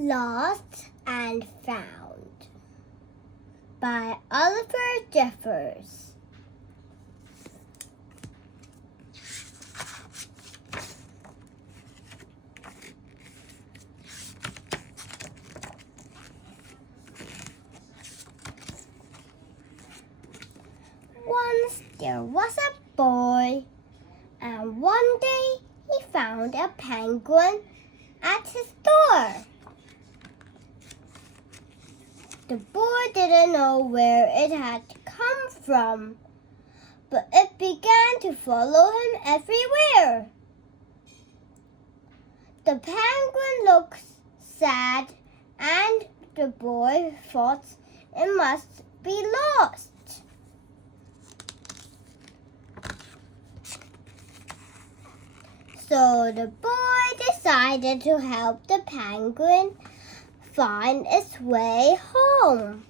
Lost and Found by Oliver Jeffers. Once there was a boy, and one day he found a penguin at his door. The boy didn't know where it had come from, but it began to follow him everywhere. The penguin looked sad, and the boy thought it must be lost. So the boy decided to help the penguin find its way home.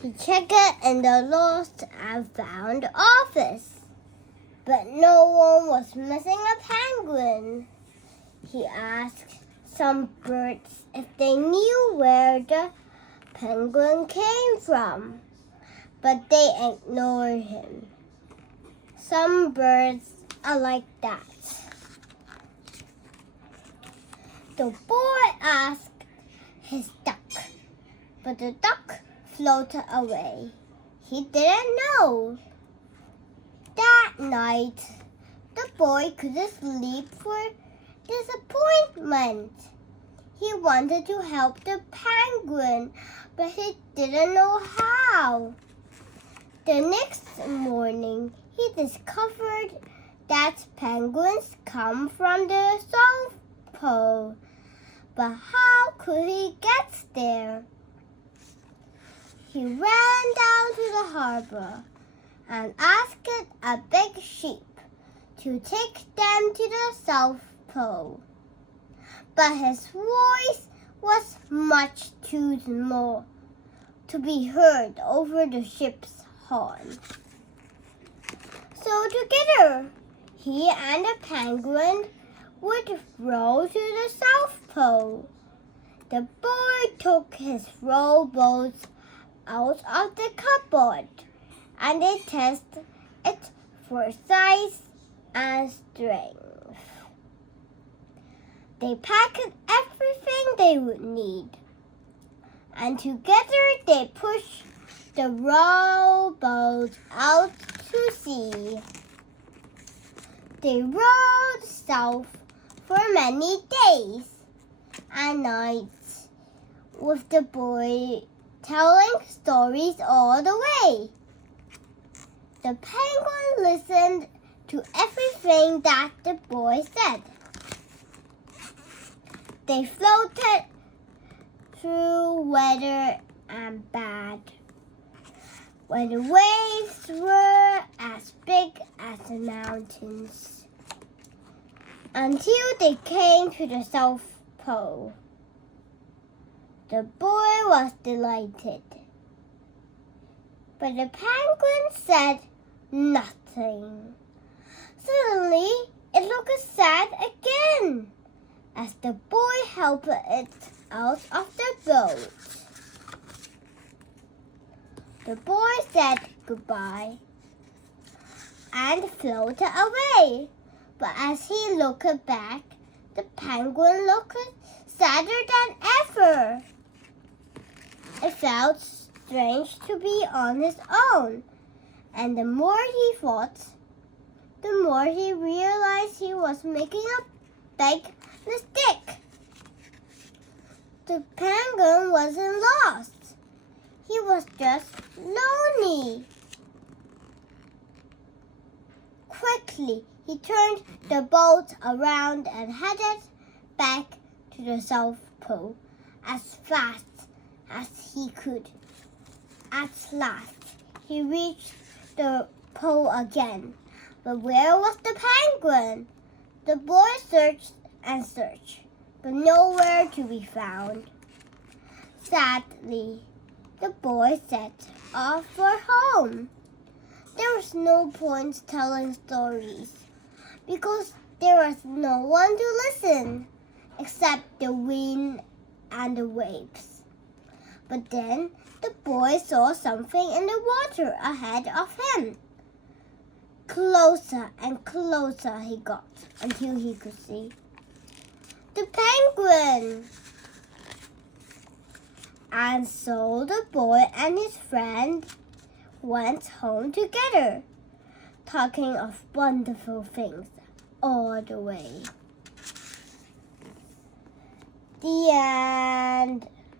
He checked in the lost and found office, but no one was missing a penguin. He asked some birds if they knew where the penguin came from, but they ignored him. Some birds are like that. The boy asked his duck, but the duck floated away. He didn't know. That night, the boy couldn't sleep for disappointment. He wanted to help the penguin, but he didn't know how. The next morning, he discovered that penguins come from the South Pole. But how could he get there? He ran down to the harbor and asked a big ship to take them to the South Pole. But his voice was much too small to be heard over the ship's horn. So together, he and the penguin would row to the South Pole. The boy took his rowboat out of the cupboard and they tested it for size and strength. They packed everything they would need, and together they pushed the rowboat out to sea. They rowed south for many days and nights, with the boy telling stories all the way. The penguin listened to everything that the boy said. They floated through weather and bad, when the waves were as big as the mountains, until they came to the South Pole. The boy was delighted, but the penguin said nothing. Suddenly, it looked sad again as the boy helped it out of the boat. The boy said goodbye and floated away. But as he looked back, the penguin looked sadder than ever. It felt strange to be on his own, and the more he thought, the more he realized he was making a big mistake. The penguin wasn't lost. He was just lonely. Quickly, he turned the boat around and headed back to the South Pole as fast as he could. At last, he reached the pole again. But where was the penguin? The boy searched and searched, but nowhere to be found. Sadly, the boy set off for home. There was no point telling stories because there was no one to listen except the wind and the waves. But then the boy saw something in the water ahead of him. Closer and closer he got until he could see the penguin. And so the boy and his friend went home together, talking of wonderful things all the way. The end.